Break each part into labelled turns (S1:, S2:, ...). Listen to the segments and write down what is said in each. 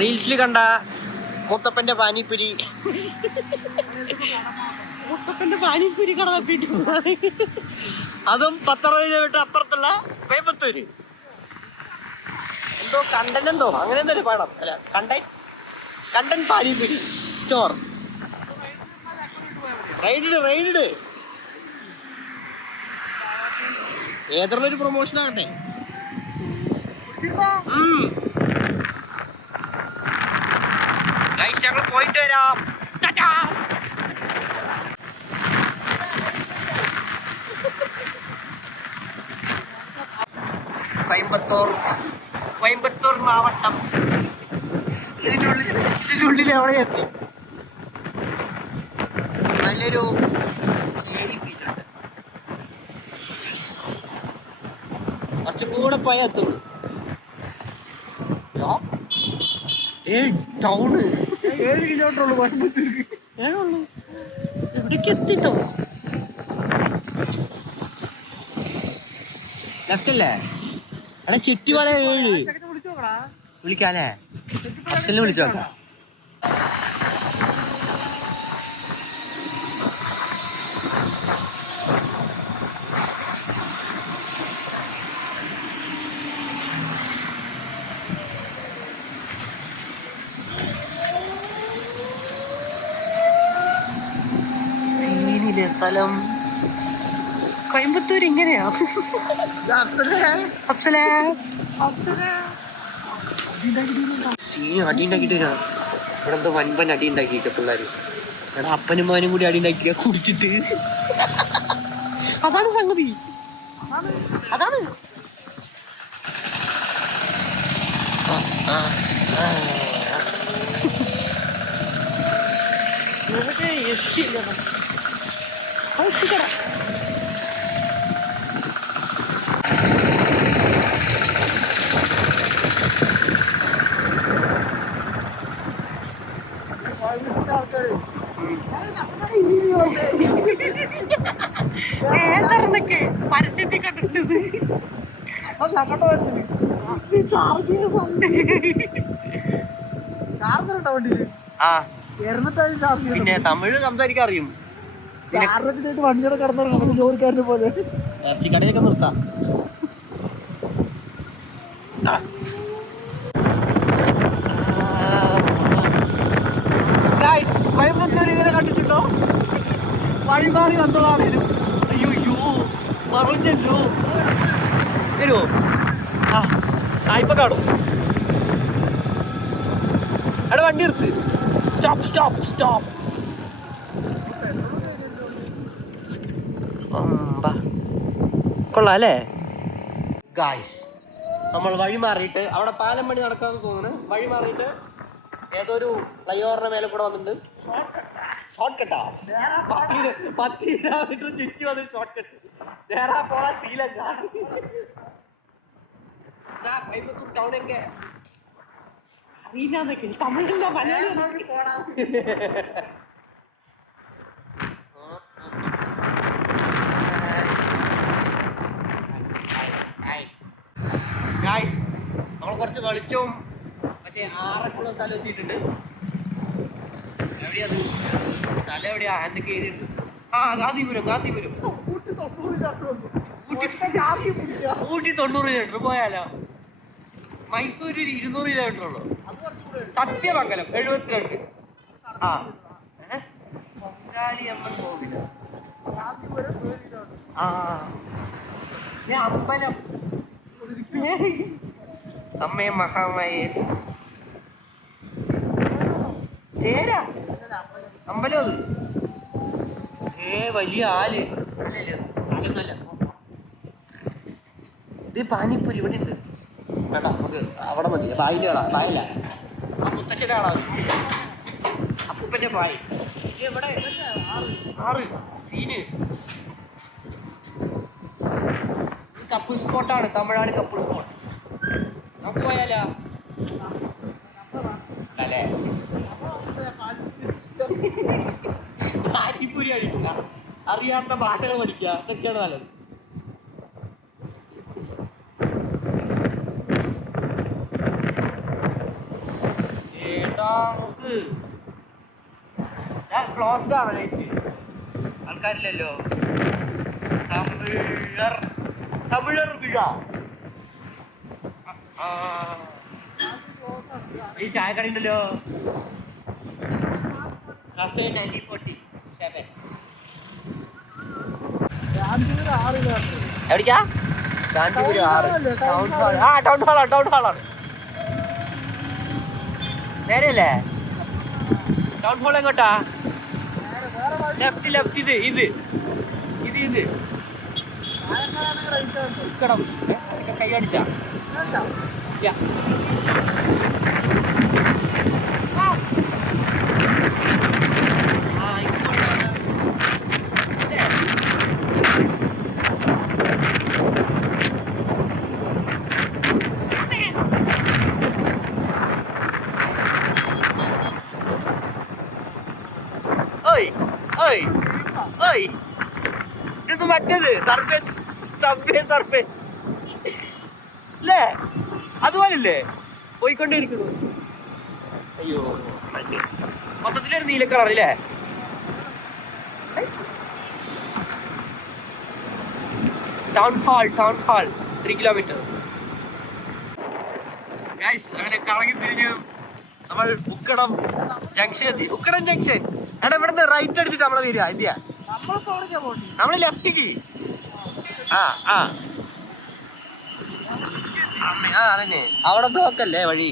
S1: റീൽസിൽ കണ്ട മുത്തപ്പന്റെ പാനിപ്പുരി. മുത്തപ്പന്റെ പാനിപ്പുരി കട തപ്പിട്ട് അതും പത്തറുപത് കിലോമീറ്റർ അപ്പുറത്തുള്ള കോയമ്പത്തൂര് എന്തോ കണ്ടൻ എന്തോ? അങ്ങനെ എന്തൊരു പാടം. അല്ല Kandan Kandan panipuri store ride ride ഏതൊരു പ്രൊമോഷൻ ആകട്ടെ? ഞങ്ങൾ പോയിട്ട് വരാം. കോയമ്പത്തൂർ. കോയമ്പത്തൂർ മാവട്ടം. ഇതിനുള്ളിൽ ഇതിനുള്ളിൽ എവിടെ എത്തി? നല്ലൊരു ചേരി ഫീലുണ്ട് കുറച്ചും കൂടെ പോയാൽ എത്തുള്ളൂ. ഏ ടൗണ്.
S2: ഏഴ് കിലോമീറ്റർ ഉള്ളു കോയമ്പത്തൂർക്ക്
S1: ഏഴുള്ളൂ ഇവിടേക്ക് എത്തിട്ടോ? ലെഫ്റ്റ് അല്ലേ എടാ ചെട്ടിവാള ഏഴ്. വിളിക്കാല്ലേ? അച്ഛനെ വിളിച്ചു നോക്കാം. സ്ഥലം കോയമ്പത്തൂർ ഇങ്ങനെയാ? അപ്സലേ സീന് അടി ഉണ്ടാക്കിട്ട് വരാം ഇവിടെ എന്തോ വൻപൻ അടി ഉണ്ടാക്കിയിട്ട് പിള്ളേര്. എടാ അപ്പനും മോനും കൂടി അടി ഉണ്ടാക്കിയ കുടിച്ചിട്ട്. അതാണ് സംഗതി. അതാണ്. ആ, ആ, എത്തിക്കടാ.
S2: ഏതറിഞ്ഞൊക്കെ പരസ്യത്തിൽ കണ്ടിട്ടത്
S1: പിന്നെ തമിഴ് സംസാരിക്കാൻ അറിയും.
S2: വണ്ടിയുടെ കടന്നിറങ്ങണം ജോലിക്കാരനെ പോലെ.
S1: ഇറച്ചിക്കടയൊക്കെ നിർത്താം. കോയമ്പത്തൂർ ഇങ്ങനെ കണ്ടിട്ടുണ്ടോ? വഴി മാറി വന്നതാണേലും അയ്യോ അയ്യോ. പറഞ്ഞല്ലോ വരുമോ ആ ആ ഇപ്പൊ കാണും. എടാ വണ്ടി എടുത്ത് സ്റ്റോപ്പ് സ്റ്റോപ്പ് സ്റ്റോപ്പ് കൊള്ളാം അല്ലേ? നമ്മൾ വഴി മാറിയിട്ട് അവിടെ പാലം പണി നടക്കാന്ന് തോന്നുന്നു. വഴി മാറിയിട്ട് ഏതോ ഒരു ഫ്ലൈ ഓവറിന്റെ മേലെ കൂടെ വന്നിട്ടുണ്ട്. ഷോർട്ട് കട്ടാ പത്ത് പത്ത് കിലോമീറ്റർ ചുറ്റി വന്നിട്ട് ഷോർട്ട് കട്ട് നേരാ പോള ശ്രീലങ്ക കോയമ്പത്തൂർ ടൗൺ എങ്ക.
S2: അറിയില്ല തമിഴിലോ മലയാളം
S1: ഗായ്സ് നമ്മൾ കുറച്ച് വെളിച്ചവും മറ്റേ ആറക്കുള്ള സ്ഥലം എത്തിയിട്ടുണ്ട്. എവിടെയാ സ്ഥലം എവിടെയാ? എന്തൊക്കെ എഴുതിയിട്ടുണ്ട് ആ ഗാന്ധിപുരം ഗാന്ധിപുരം. ഊട്ടി തൊണ്ണൂറ് കിലോമീറ്റർ പോയാലോ? മൈസൂർ ഇരുന്നൂറ് കിലോമീറ്റർ ഉള്ളൂ. സത്യമംഗലം എഴുപത്തിരണ്ട്. ആ. ബംഗാളി അമ്മൻ കോവില ആ. അമ്പലം. അമ്മേ മഹാമായേ. ചേരാ. അമ്പലം അത്. ഏ വലിയ ആൽ. അല്ലല്ലോ ആലൊന്നല്ല ഇത് പാനിപ്പൂരി ഇവിടെ ഉണ്ട്. വേണ്ട നമുക്ക് അവിടെ മതി. ബായിൽ കാണാം ബായില്ല ആ മുത്തശ്ശിയുടെ കാണാം അപ്പൂപ്പന്റെ ബായി എവിടെ? ആറ്. ഇത് കപ്പിൾ സ്പോട്ടാണ്. Tamil Nadu couple spot. നമുക്ക് പോയാലോ? അല്ലേ? പാനിപ്പൂരി അറിയാത്ത ഭാഷകൾ പഠിക്കുക. അതൊക്കെയാണ് നല്ലത്. ക്ലോസ്ഡ് ആണ്. ലൈറ്റ് ആൾക്കാരില്ലല്ലോ. തമിഴർ. തമിഴർ വിഴ ഈ ചായക്കട ഉണ്ടല്ലോ. എവിടേക്കാ? ഗാന്ധിപുരം ആറ്. ടൗൺ ഹാൾ ആ ടൗൺ ഹാളാണ് ടൗൺ ഹാളാണ് നേരെയല്ലേ? ടൗൺ ഹാൾ എങ്ങോട്ടാ?
S2: നേരെ വേറെ
S1: ലെഫ്റ്റ് ലെഫ്റ്റ് ഇത് ഇത്. ഇത് ഇത്. ഇക്കടം കൈ അടിച്ചാ? ഇല്ല ആ, ഇങ്ങോട്ടാണ്. ഇല്ലേ? ഓയ് ഓയ് ഓയ് ഇത് മറ്റേത് സർഫേസ് സബ്വേ സർഫേസ് അല്ലേ അതുപോലല്ലേ? പോയിക്കൊണ്ടിരിക്കുന്നു. അയ്യോ മതി. മൊത്തത്തിലൊരു നീല കളർ അല്ലേ town hall town hall three kilometre guys അങ്ങനെ കറങ്ങി തിരിഞ്ഞു നമ്മൾ ഉക്കടം ജംഗ്ഷൻ എത്തി. ഉക്കടം ജംഗ്ഷൻ എടാ ഇവിടുന്ന് റൈറ്റ് അടിച്ചിട്ട് നമ്മളെ വരിക.
S2: എന്തിയാ?
S1: നമ്മൾ ലെഫ്റ്റിക്ക് ആ ആ. അമ്മേ, ആ അതന്നെ. അവിടെ ബ്ലോക്ക് അല്ലേ വഴി?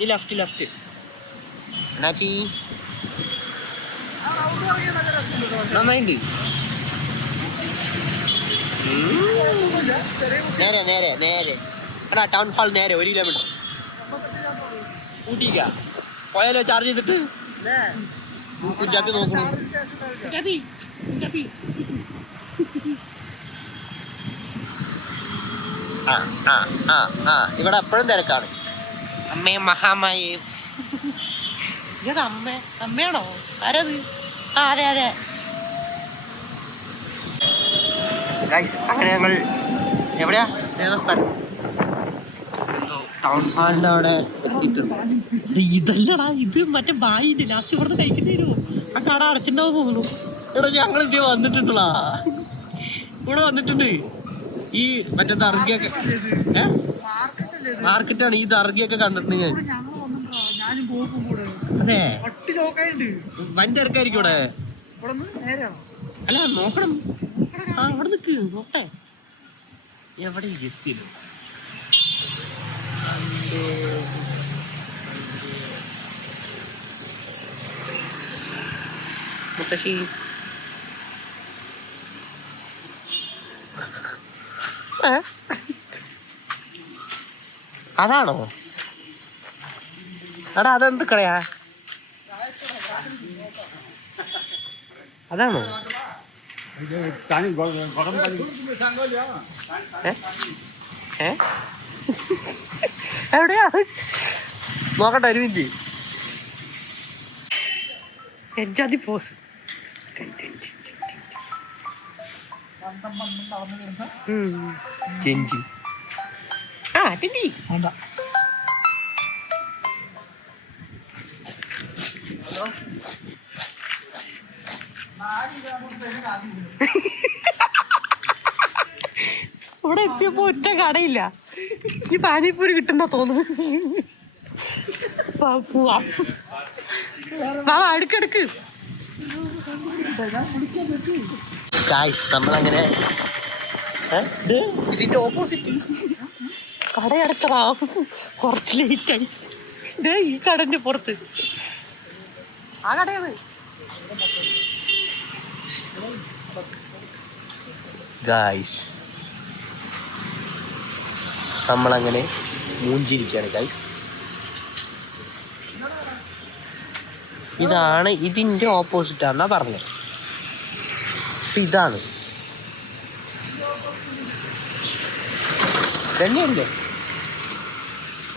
S1: ഈ ലെഫ്റ്റ് ലെഫ്റ്റ് എന്നാച്ചി. നന്നായിണ്ട്. നേരെ നേരെ നേരെ. എടാ ടൗൺ ഹാൾ നേരെ ഒരു കിലോമീറ്റർ. ഊട്ടിക്ക പോയാലോ ചാർജ് ചെയ്തിട്ട്?
S2: കുഞ്ചാത്തി
S1: കുഞ്ചാപ്പി നോക്കണു
S2: ചാർജ് സ്റ്റേഷൻ കഴിഞ്ഞു.
S1: ആ ആ ആ ആ. ഇവിടെ എപ്പോഴും തിരക്കാണ്. അമ്മയും മഹാമായയും
S3: ഇത് അമ്മ അമ്മയാണോ? ആരത്? ആ അതെ അതെ.
S1: ഗൈസ് അങ്ങനെ ഞങ്ങൾ എവിടെയാ? ഏതോ സ്ഥലം. എന്തോ ടൗൺ അവിടെ എത്തിയിട്ടുണ്ട്.
S3: ഇത് ഇതല്ലടാ ഇത് മറ്റേ ബായിന്റെ ലാസ്റ്റ് ഇവിടുന്ന് കഴിക്കേണ്ടി വരുമോ ആ കട അടച്ചിട്ടുണ്ടാവും
S1: എടാ ഞങ്ങൾ ഇത് വന്നിട്ടുണ്ടല്ലോ ഇവിടെ വന്നിട്ടുണ്ട്. ഈ മറ്റേ ദർഗയൊക്കെ ഏ? മാർക്കറ്റാണ് ഈ ദർഗയൊക്കെ കണ്ടിട്ടുണ്ട് അതെ. വൻ തിരക്കായിരിക്കും ഇവിടെ. അല്ല നോക്കണം. ആ അവിടെ നിക്ക് നോക്കട്ടെ. എവിടെ എത്തിയല്ലോ മുത്തശ്ശി. അതാണോ? എടാ അതെന്ത് കടയാ? അതാണോ? എവിടെയാ? നോക്കട്ടെ ഒരു മിനിറ്റ്.
S3: എജ്ജാതി പോസ്. ആ
S2: വേണ്ട.
S3: ഇവിടെ എത്തിയപ്പോ ഒറ്റ കടയില്ല. ഈ പാനിപ്പൂരി കിട്ടുന്ന തോന്നുന്നു വാ അടുക്കടുക്ക്
S1: ഗായ്സ് നമ്മളങ്ങനെ ഇത് ഇതിന്റെ ഓപ്പോസിറ്റ്
S3: കടയടച്ചതാ. കുറച്ച് ലേറ്റായി ദേ ഈ കടന്റെ പുറത്ത്. ആ കടയാണ്
S1: ഗായ്സ് നമ്മളങ്ങനെ മൂഞ്ചിരിക്കുകയാണ് ഗായ്സ് ഇതാണ് ഇതിന്റെ ഓപ്പോസിറ്റ് ആണെന്നാ പറഞ്ഞത് ഇതാണ്. തന്നെയല്ലേ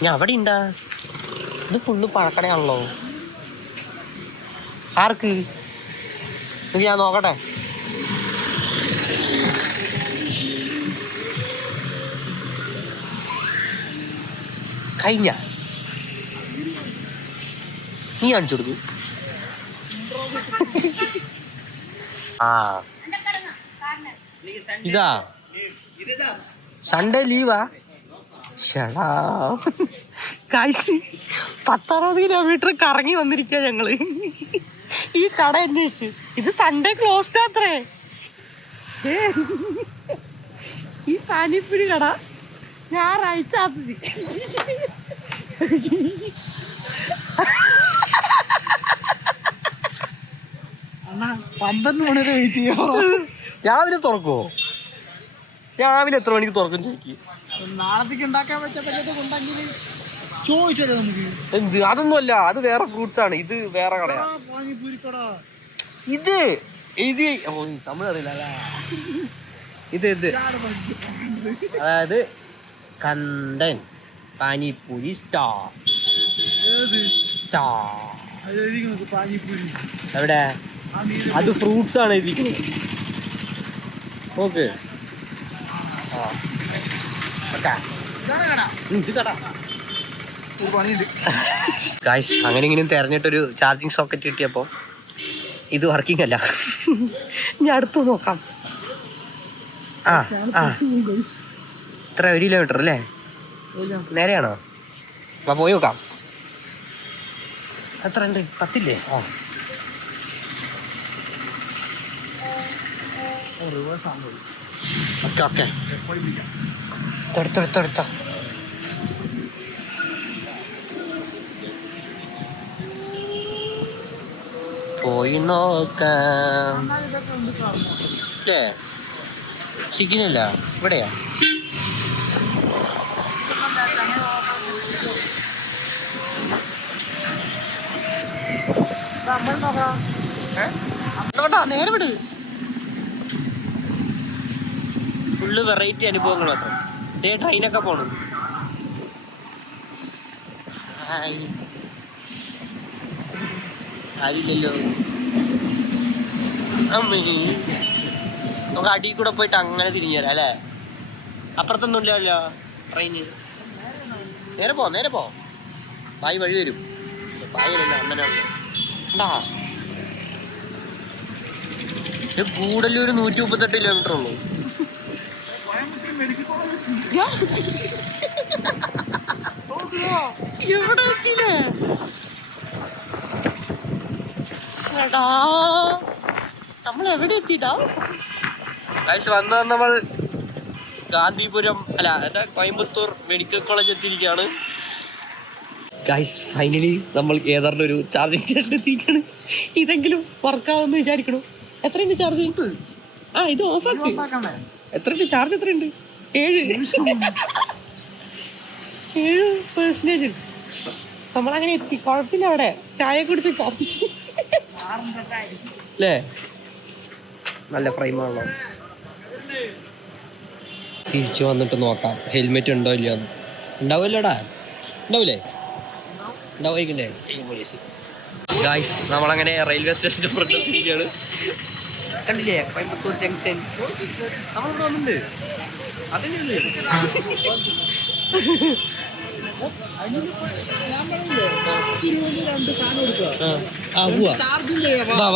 S1: ഞാൻ അവിടെ ഉണ്ടാ ഇത് ഫുള്ള് പഴക്കടയാണല്ലോ. ആർക്ക്? ഞാൻ നോക്കട്ടെ. കഴിഞ്ഞ. നീ കാണിച്ചു കൊടുക്കൂ. ആ. ഇതാ. സൺഡേ ലീവാ ഷടാ. കാശ് പത്തറുപത് കിലോമീറ്റർ കറങ്ങി വന്നിരിക്കുക ഞങ്ങൾ. ഈ കട അന്വേഷിച്ച്. ഇത് സൺഡേ ക്ലോസ് അത്രേ ഈ പാനിപ്പുരി കട ഞായറാഴ്ച.
S2: പന്ത്രണ്ട് മണി വരെ വെയിറ്റ് ചെയ്യോ?
S1: രാവിലെ തുറക്കുവോ? രാവിലെ എത്ര മണിക്ക് തുറക്കും ചോദിക്കും
S2: നാളത്തേക്ക് ഉണ്ടാക്കാൻ പറ്റാത്ത ഉണ്ടെങ്കിൽ ചോദിച്ചല്ലേ നമുക്ക്.
S1: എന്ത്? അതൊന്നുമല്ല അത് വേറെ ഫ്രൂട്ട്സ് ആണ്. ഇത് വേറെ കടയാ. ഇത് ഇത് തമിഴ് അറിയില്ല? ഇത് ഇത്. അതായത് കണ്ടൻ പാനിപ്പൂരി സ്റ്റാർ
S2: സ്റ്റാ.
S1: സ്റ്റാർ
S2: പാനിപ്പൂരി?
S1: എവിടെ? അത് ഫ്രൂട്ട്സ് ആണ് ഇരിക്കുന്നത് ഓക്കെ. ഗായ്സ് അങ്ങനെ ഇങ്ങനെയും തെരഞ്ഞിട്ടൊരു ചാർജിങ് സോക്കറ്റ് കിട്ടിയപ്പോൾ ഇത് വർക്കിംഗ് അല്ല. ഞാൻ അടുത്ത് നോക്കാം. ആ ആ. ഇത്ര ഒരു കിലോമീറ്റർ അല്ലേ? നേരെയാണോ? അപ്പൊ പോയി നോക്കാം. എത്ര ഉണ്ട് പത്തില്ലേ? ആ. Okay okay. എടുത്തോ പോയി നോക്കാം. അല്ലേ സിഗ്നല്ല ഇവിടെയാ. നേരെ വിട്. ഫുള്ള് വെറൈറ്റി അനുഭവങ്ങൾ മാത്രം. ഇതേ ട്രെയിനൊക്കെ പോണം. ആരില്ലല്ലോ അമ്മേ. നമുക്ക് അടിയിൽ കൂടെ പോയിട്ട് അങ്ങനെ തിരിഞ്ഞു തരാം അല്ലേ? അപ്പുറത്തൊന്നും ഇല്ലല്ലോ ട്രെയിന് നേരെ പോ നേരെ പോ. പായി വഴി വരും. ബായിലല്ല അങ്ങനെ ഉണ്ടാ കൂടല്ലൂർ നൂറ്റി മുപ്പത്തെട്ട് കിലോമീറ്റർ ഉള്ളൂ. എവിടെ എത്തിയില്ലേ ചേടാ നമ്മൾ എവിടെ എത്തിട്ടാ വയസ്സ് വന്ന നമ്മൾ ഗാന്ധിപുരം അല്ല എന്റെ കോയമ്പത്തൂർ മെഡിക്കൽ കോളേജ് എത്തിയിരിക്കുകയാണ്. ഗൈസ് ഫൈനലി നമ്മൾ ഏതാണ്ട് ഒരു ചാർജിങ് സ്റ്റേഷൻ എത്തിയിരിക്കുകയാണ്. ഇതെങ്കിലും വർക്കാവെന്ന് വിചാരിക്കണു. എത്രയുണ്ട് ചാർജ് ആ ഇത് ഓഫ് ആക്കി.
S2: ഓഫാക്കണ്ടേ
S1: എത്രയുണ്ട്? ചാർജ് എത്രയുണ്ട്? ഏഴ്. ഏഴ് പേഴ്സന്റേജ് ഉണ്ട്. നമ്മളങ്ങനെ എത്തി. കുഴപ്പമില്ല അവിടെ. ചായ കുടിച്ച് അല്ലേ നല്ല ഫ്രെയിമാണല്ലോ തിരിച്ചു വന്നിട്ട് നോക്കാം. ഹെൽമെറ്റ് ഉണ്ടോ എന്ന്. ഉണ്ടാവില്ലടാ ഉണ്ടാവില്ലേ ഉണ്ടാവുമായിരിക്കണ്ടേ ഗായ്സ് നമ്മളങ്ങനെ റെയിൽവേ സ്റ്റേഷന്റെ ഫ്രണ്ടിരിക്കുകയാണ് കണ്ടില്ലേ? കോയമ്പത്തൂർ ജംഗ്ഷൻ നമ്മളിവിടെ വന്നിട്ടുണ്ട്.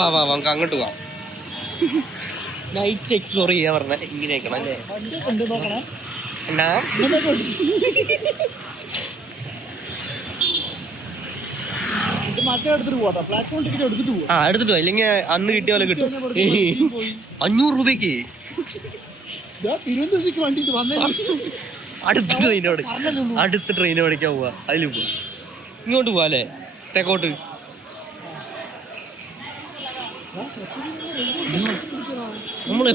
S1: പോവാ നമുക്ക് അങ്ങോട്ട് പോവാം നൈറ്റ് എക്സ്പ്ലോർ ചെയ്യാൻ പറഞ്ഞ ഇങ്ങനെ
S2: പോവാ
S1: ആ എടുത്തിട്ടോ ഇല്ലെങ്കിൽ അന്ന് കിട്ടിയ പോലെ കിട്ടും. അഞ്ഞൂറ് രൂപയ്ക്ക്.
S2: തിരുവനന്തപുരത്തേക്ക് വണ്ടിയിട്ട് വന്നേ.
S1: അടുത്ത ട്രെയിനോട് അടുത്ത ട്രെയിൻ പഠിക്കാൻ പോവാ. അതിൽ പോവാ. ഇങ്ങോട്ട് പോവാ അല്ലേ? തെക്കോട്ട്. നമ്മൾ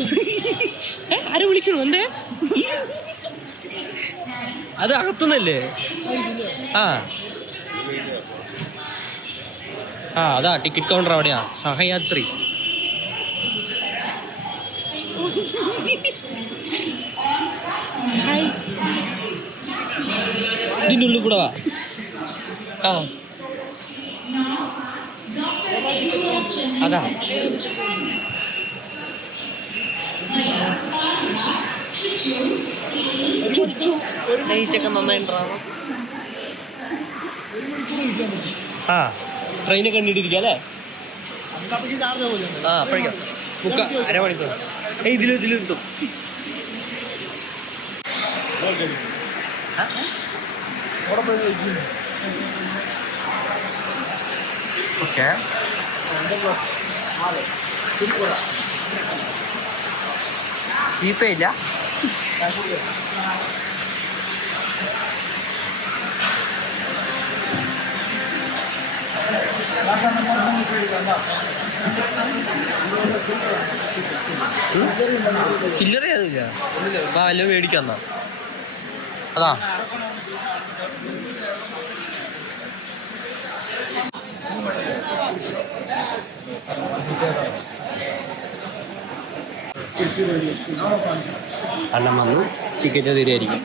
S1: ആരെ വിളിക്കണു? എന്തേ? അത് അകത്തുന്നല്ലേ ആ. ആ അതാ ടിക്കറ്റ് കൗണ്ടർ അവിടെയാ. സഹയാത്രി. ഇതിന്റെ ഉള്ളിൽ കൂടെ വാ. ആ. അതാ. നെയ്ച്ചൊക്കെ നന്നായിട്ടുണ്ടാവും ആ. ട്രെയിനൊക്കെ കണ്ടിട്ടിരിക്കുക അല്ലേ? ആ അപ്പോഴേക്കും മുക്ക അരമണിക്കൂർ. ഏയ് ഇതിലും ഇതിലിരുത്തും. ഓക്കെ ജീപ്പേ ഇല്ല? ചില്ലറ അപ്പൊ വല്ല മേടിക്കാന്നാ അതാ. അണ്ണൻ വന്നു. ടിക്കറ്റ് തരുമായിരിക്കും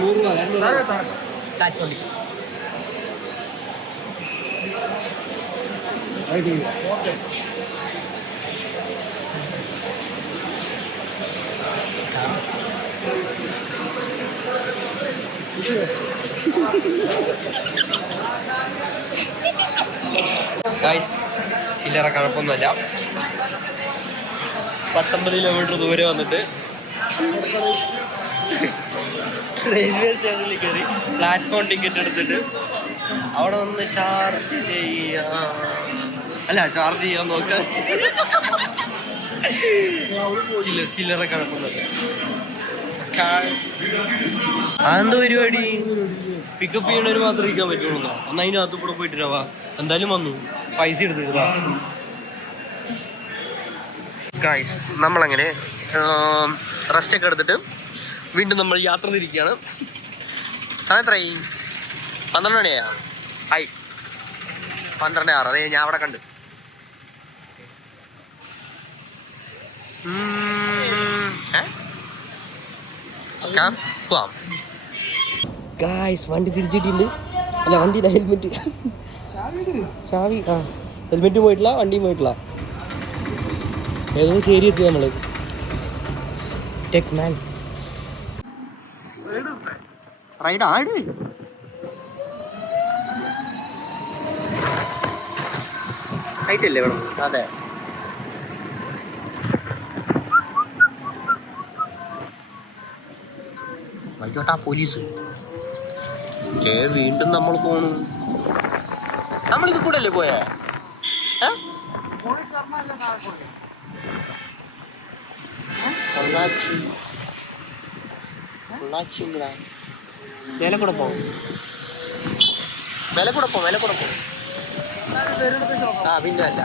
S1: നൂറ് ഗൈസ് ചില്ലറ കുഴപ്പമൊന്നുമില്ല. പത്തൊമ്പത് കിലോമീറ്റർ ദൂരെ വന്നിട്ട് റെയിൽവേ സ്റ്റേഷനിൽ കയറി പ്ലാറ്റ്ഫോം ടിക്കറ്റ് എടുത്തിട്ട് അവിടെ നിന്ന് ചാർജ് ചെയ്യാ. അല്ല ചാർജ് ചെയ്യാൻ നോക്കാം. ചില്ലറ കുഴപ്പമൊന്നുമില്ല. അതെന്താ പരിപാടി? പിക്കപ്പ് ചെയ്യണവര് മാത്രം ഇരിക്കാൻ പറ്റുള്ളൂ എന്നാ അതിനകത്ത് കൂടെ പോയിട്ട് വാ. എന്തായാലും വന്നു. പൈസ എടുത്തിട്ട് ഗായ്സ് നമ്മളങ്ങനെ റെസ്റ്റ് ഒക്കെ എടുത്തിട്ട് വീണ്ടും നമ്മൾ യാത്ര തിരിക്കുകയാണ്. സമയം എത്രയായി? പന്ത്രണ്ട് മണിയാ ആയി. പന്ത്രണ്ട് ആറ്. അതെ ഞാൻ അവിടെ കണ്ട്. ഉം, പോവാം ഗായ്സ് വണ്ടി തിരിച്ചിട്ടുണ്ട്. അല്ല വണ്ടിയുടെ ഹെൽമെറ്റ് ചാവി ആ ഹെൽമെറ്റ് പോയിട്ടില്ല വണ്ടിയും പോയിട്ടില്ല ഏതോ ചേരി എത്തി നമ്മൾ. ടെക് മാൻ റൈഡ് ആട് റൈറ്റ് അല്ലേ ഇവിടെ? അതെ. വൈകോട്ടാ പോലീസ് ഏ വീണ്ടും നമ്മൾ പോണു. നമ്മളിത് കൂടെ അല്ലേ പോയേ? പൊള്ളാച്ചി. പൊള്ളാച്ചി? മേലെ കൂടെ പോവും വില കൂടെ പോ വില കൂടെ പോ. ആ പിന്നെ അല്ല.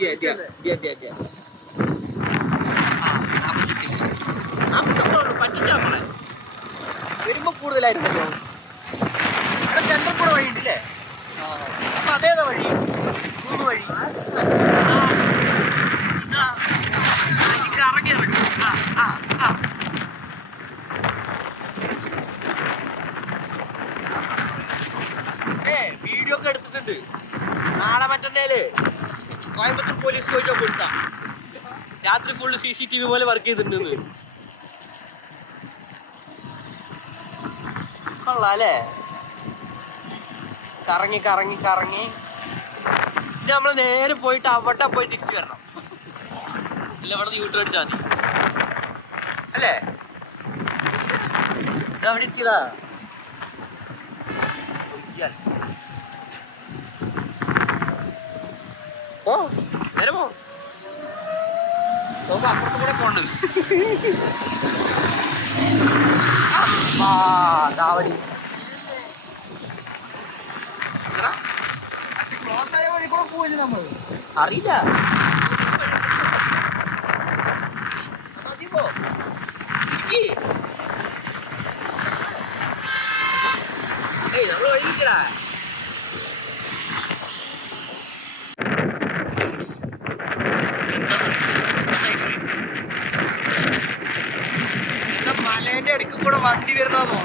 S1: Dia dia dia dia. നാപ്പത്തെട്ടേ ഉള്ളൂ, പറ്റിച്ചാ നമ്മളെ. വരുമ്പോ കൂടുതലായിരുന്നല്ലോ ഇവിടെ ചന്ദ്രപ്പുഴ വഴി ഉണ്ടല്ലേ അപ്പൊ അതേതാ വഴി മൂന്ന് വഴി. ഇതാ. ആ, ഇനി കറങ്ങി ഇറങ്ങും ആ ആ ആ ഏ വീഡിയോ ഒക്കെ എടുത്തിട്ടുണ്ട്. നാളെ മറ്റന്നേൽ കോയമ്പത്തൂർ പോലീസ് ചോദിച്ചാൽ കൊടുത്ത. രാത്രി full C C T V പോലെ വർക്ക് ചെയ്തിട്ടുണ്ട് കൊള്ളാല്ലേ? കറങ്ങി കറങ്ങി കറങ്ങി. ഇനി നമ്മൾ നേരെ പോയിട്ട് അവിടെ പോയി തിരിച്ചു വരണം. ഇല്ല ഇവിടെ യൂട്ടർ അടിച്ചാൽ മതി. അല്ലേ? അവിടെ എത്തിയതാ പോ നേരെ പോ നോക്ക് അപ്പുറത്ത് കൂടെ പോണ്ട് കാവടി അറിയില്ല. ഏയ്, നമ്മൾ വഴിയില്ലടാ.
S2: Bravo.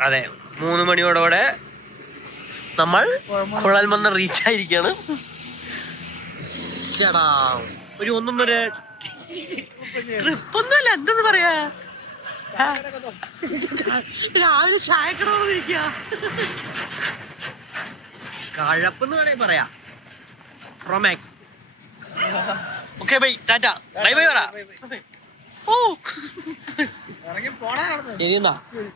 S1: അതെ മൂന്ന് മണിയോടെ നമ്മൾ കുഴൽമന്ന റീച്ച് ആയിരിക്കാണ് ഒരു ഒന്നൊന്നൊരു ട്രിപ്പ് ഒന്നുമല്ല എന്തെന്ന് പറയാ രാവിലെ ചായക്കട കഴപ്പെന്ന് വേണേ പറയാ. റൊമാക്സ് okay bye tata bye bye പറ. ഓ
S2: ഇറങ്ങി പോണാ